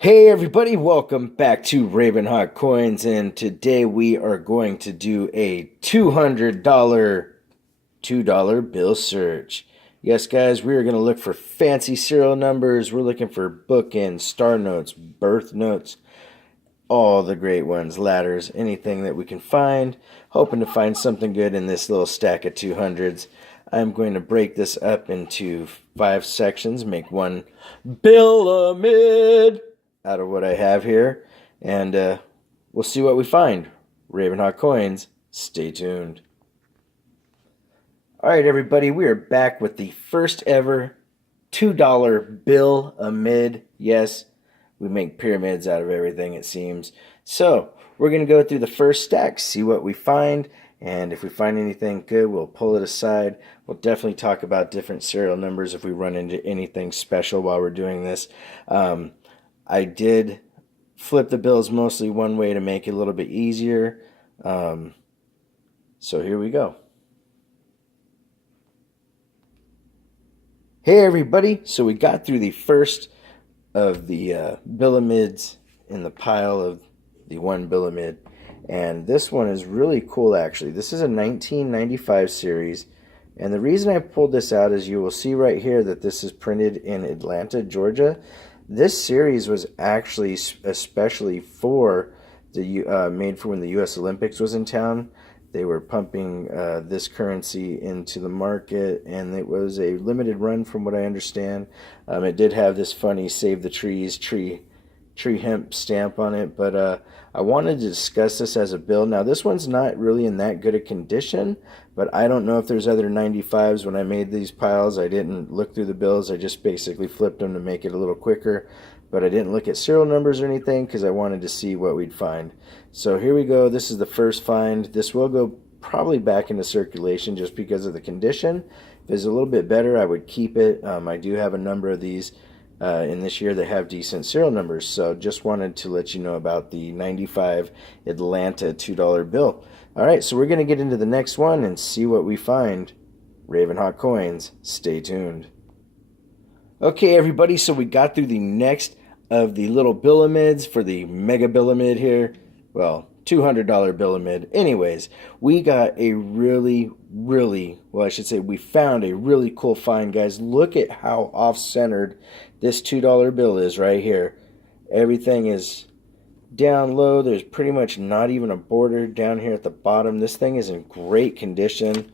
Hey everybody, welcome back to Ravenhawk Coins, and today we are going to do a $200 $2 bill search. Yes, guys, we are going to look for fancy serial numbers. We're looking for bookends, star notes, birth notes, all the great ones, ladders, anything that we can find. Hoping to find something good in this little stack of 200s. I'm going to break this up into 5 sections, make one bill amid out of what I have here, and we'll see what we find. Ravenhawk Coins, stay tuned. All right, everybody, we are back with the first ever $2 bill amid. Yes, we make pyramids out of everything, it seems. So, we're going to go through the first stack, see what we find, and if we find anything good, we'll pull it aside. We'll definitely talk about different serial numbers if we run into anything special while we're doing this. I did flip the bills mostly one way to make it a little bit easier. So here we go. Hey everybody, so we got through the first of the Billamids in the pile of the one Billamid, and this one is really cool actually. This is a 1995 series, and the reason I pulled this out is you will see right here that this is printed in Atlanta, Georgia. This series was actually especially for the made for when the U.S. Olympics was in town. They were pumping this currency into the market, and it was a limited run from what I understand. It did have this funny "Save the Trees" tree hemp stamp on it, but I wanted to discuss this as a bill. Now, this one's not really in that good a condition, but I don't know if there's other 95s. When I made these piles, I didn't look through the bills. I just basically flipped them to make it a little quicker, but I didn't look at serial numbers or anything because I wanted to see what we'd find. So here we go. This is the first find. This will go probably back into circulation just because of the condition. If it's a little bit better, I would keep it. I do have a number of these in this year that have decent serial numbers. So just wanted to let you know about the 95 Atlanta $2 bill. All right, so we're going to get into the next one and see what we find. Ravenhawk Coins, stay tuned. Okay, everybody, so we got through the next of the little Billamids for the Mega Billamid here. Well, $200 Billamid. Anyways, we got a well, I should say we found a really cool find, guys. Look at how off-centered this $2 bill is right here. Everything is down low. There's pretty much not even a border down here at the bottom. This thing is in great condition.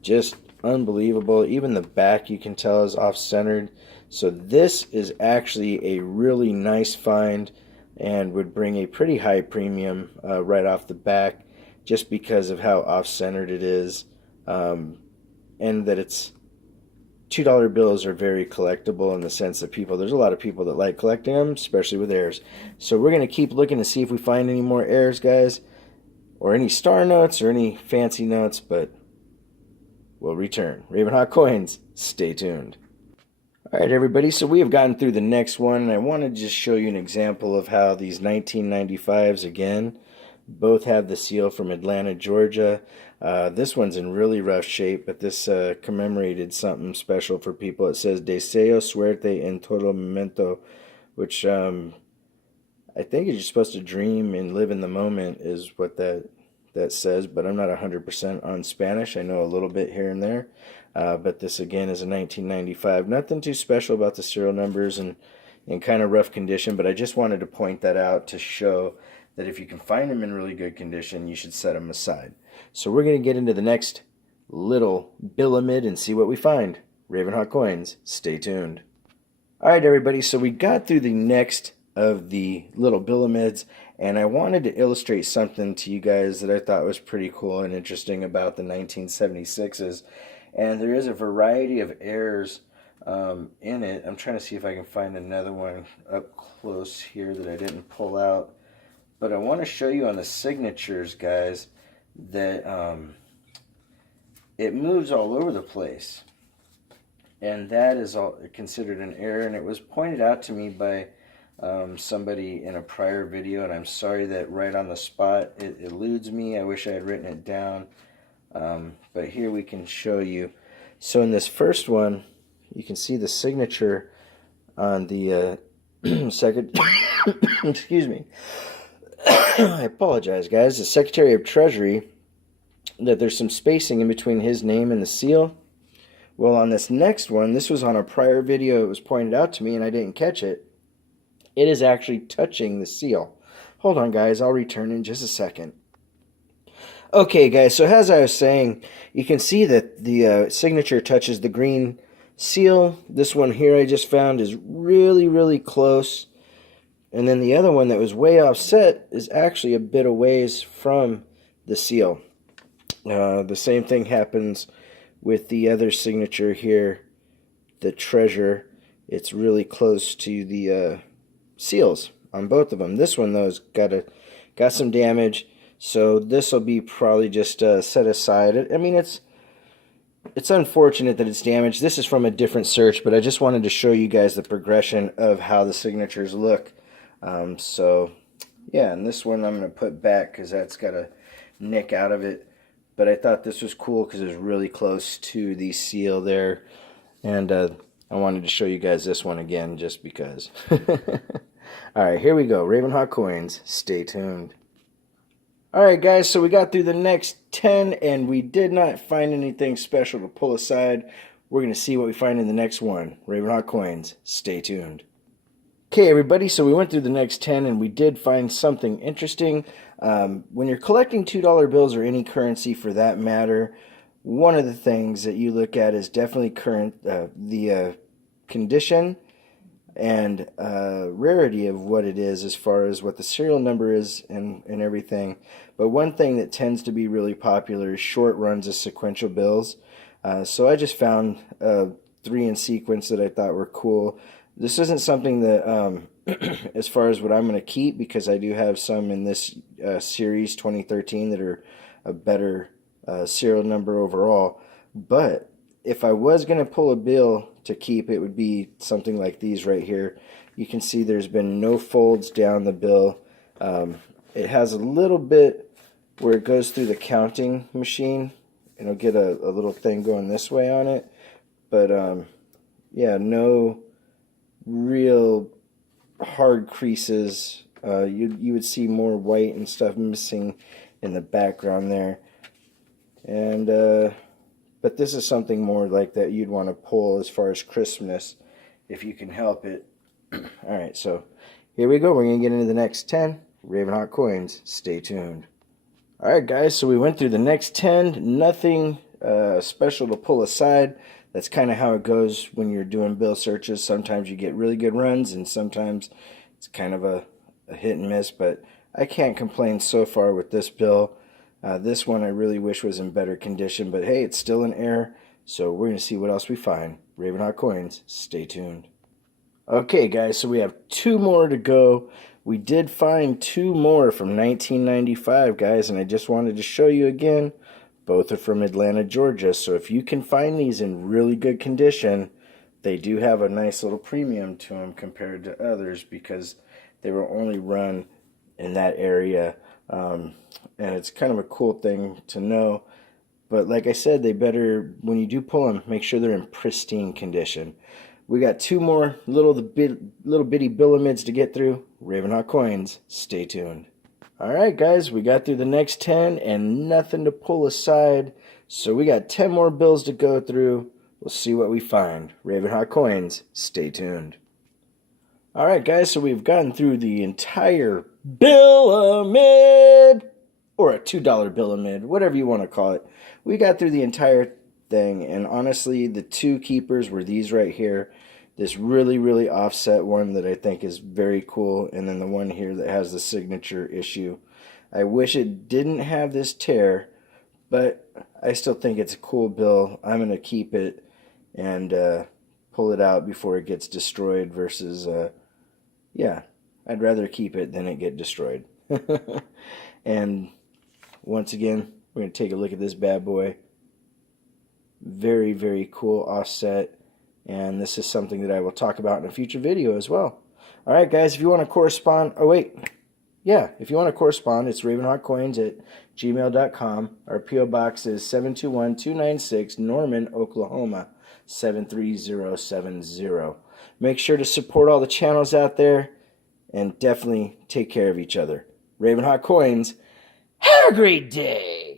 Just unbelievable. Even the back you can tell is off-centered. So this is actually a really nice find and would bring a pretty high premium right off the back just because of how off-centered it is, and that it's $2 bills are very collectible in the sense that there's a lot of people that like collecting them, especially with heirs. So we're going to keep looking to see if we find any more heirs, guys, or any star notes or any fancy notes, but we'll return. Ravenhawk Coins, stay tuned. All right, everybody, so we have gotten through the next one, and I want to just show you an example of how these 1995s, again, both have the seal from Atlanta, Georgia. This one's in really rough shape, but this commemorated something special for people. It says Deseo suerte en todo momento, which I think you're supposed to dream and live in the moment is what that says, but I'm not 100% on Spanish. I know a little bit here and there. But this again is a 1995. Nothing too special about the serial numbers and in kind of rough condition, but I just wanted to point that out to show that if you can find them in really good condition, you should set them aside. So we're going to get into the next little Billamid and see what we find. Ravenhawk Coins, stay tuned. All right, everybody, so we got through the next of the little Billamids, and I wanted to illustrate something to you guys that I thought was pretty cool and interesting about the 1976s. And there is a variety of heirs in it. I'm trying to see if I can find another one up close here that I didn't pull out. But I want to show you on the signatures, guys, that it moves all over the place. And that is all considered an error. And it was pointed out to me by somebody in a prior video. And I'm sorry that right on the spot it eludes me. I wish I had written it down. But here we can show you. So in this first one, you can see the signature on the second, excuse me. I apologize, guys. The Secretary of Treasury, that there's some spacing in between his name and the seal. Well, on this next one, this was on a prior video. It was pointed out to me and I didn't catch it. It is actually touching the seal. Hold on, guys. I'll return in just a second. Okay, guys. So as I was saying, you can see that the signature touches the green seal. This one here I just found is really, really close. And then the other one that was way offset is actually a bit of ways from the seal. The same thing happens with the other signature here, the treasure. It's really close to the seals on both of them. This one though has got some damage, so this will be probably just set aside. I mean, it's unfortunate that it's damaged. This is from a different search, but I just wanted to show you guys the progression of how the signatures look. So yeah, and this one I'm going to put back because that's got a nick out of it. But I thought this was cool because it was really close to the seal there. And I wanted to show you guys this one again just because. Alright, here we go. Ravenhawk Coins. Stay tuned. Alright guys, so we got through the next 10 and we did not find anything special to pull aside. We're going to see what we find in the next one. Ravenhawk Coins. Stay tuned. Okay, everybody, so we went through the next 10 and we did find something interesting. When you're collecting $2 bills or any currency for that matter, one of the things that you look at is definitely the condition and rarity of what it is as far as what the serial number is and everything. But one thing that tends to be really popular is short runs of sequential bills. So I just found 3 in sequence that I thought were cool. This isn't something that, as far as what I'm going to keep, because I do have some in this series 2013 that are a better serial number overall. But if I was going to pull a bill to keep, it would be something like these right here. You can see there's been no folds down the bill. It has a little bit where it goes through the counting machine. It'll get a little thing going this way on it. But yeah, no real hard creases. You would see more white and stuff missing in the background there. And but this is something more like that you'd want to pull as far as crispness if you can help it. Alright, so here we go. We're going to get into the next 10 Ravenhawk Coins. Stay tuned. Alright guys, so we went through the next 10. Nothing special to pull aside. That's kind of how it goes when you're doing bill searches. Sometimes you get really good runs and sometimes it's kind of a hit and miss, but I can't complain so far with this bill. This one I really wish was in better condition, but hey, it's still an error, so we're going to see what else we find. Ravenhawk Coins, stay tuned. Okay guys, so we have 2 more to go. We did find 2 more from 1995, guys, and I just wanted to show you again. Both are from Atlanta, Georgia, so if you can find these in really good condition, they do have a nice little premium to them compared to others because they were only run in that area. And it's kind of a cool thing to know. But like I said, they better, when you do pull them, make sure they're in pristine condition. We got 2 more little bitty Billamids to get through. Ravenhawk Coins, stay tuned. Alright guys, we got through the next 10 and nothing to pull aside. So we got 10 more bills to go through. We'll see what we find. Ravenhawk Coins, stay tuned. Alright guys, so we've gotten through the entire Billamid, or a $2 Billamid, whatever you want to call it. We got through the entire thing, and honestly, the 2 keepers were these right here. This really, really offset one that I think is very cool, and then the one here that has the signature issue. I wish it didn't have this tear, but I still think it's a cool bill. I'm going to keep it and pull it out before it gets destroyed versus, yeah, I'd rather keep it than it get destroyed. And once again, we're going to take a look at this bad boy. Very, very cool offset. And this is something that I will talk about in a future video as well. Alright guys, if you want to correspond, if you want to correspond, it's ravenhawkcoins@gmail.com. Our P.O. Box is 721-296 Norman, Oklahoma, 73070. Make sure to support all the channels out there, and definitely take care of each other. Ravenhawk Coins, have a great day!